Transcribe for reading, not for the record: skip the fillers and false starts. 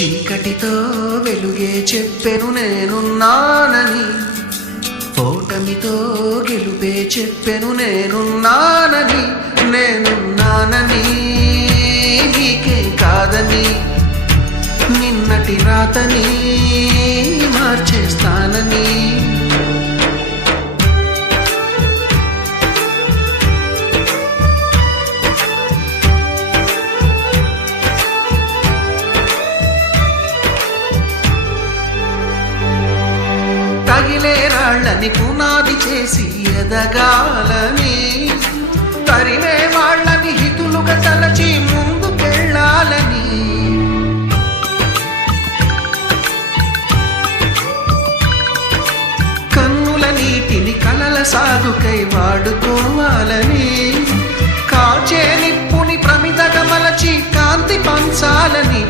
చీకటితో వెలుగే చెప్పెను నేనున్నానని, ఓటమితో గెలుపే చెప్పెను నేనున్నానని. నేనున్నానని నీకే కాదని, నిన్నటి రాతని మార్చేస్తానని. తగిలే రాళ్ళని పునాది చేసి ఎదగాలని, తరిమే వాళ్ళని హితులుగా తలచి ముందుకెళ్ళాలని. కన్నుల నీటిని కలల సాగుకై వాడుకోవాలని, కాచే నిప్పుని ప్రమిదగా మలచి కాంతి పంచాలని.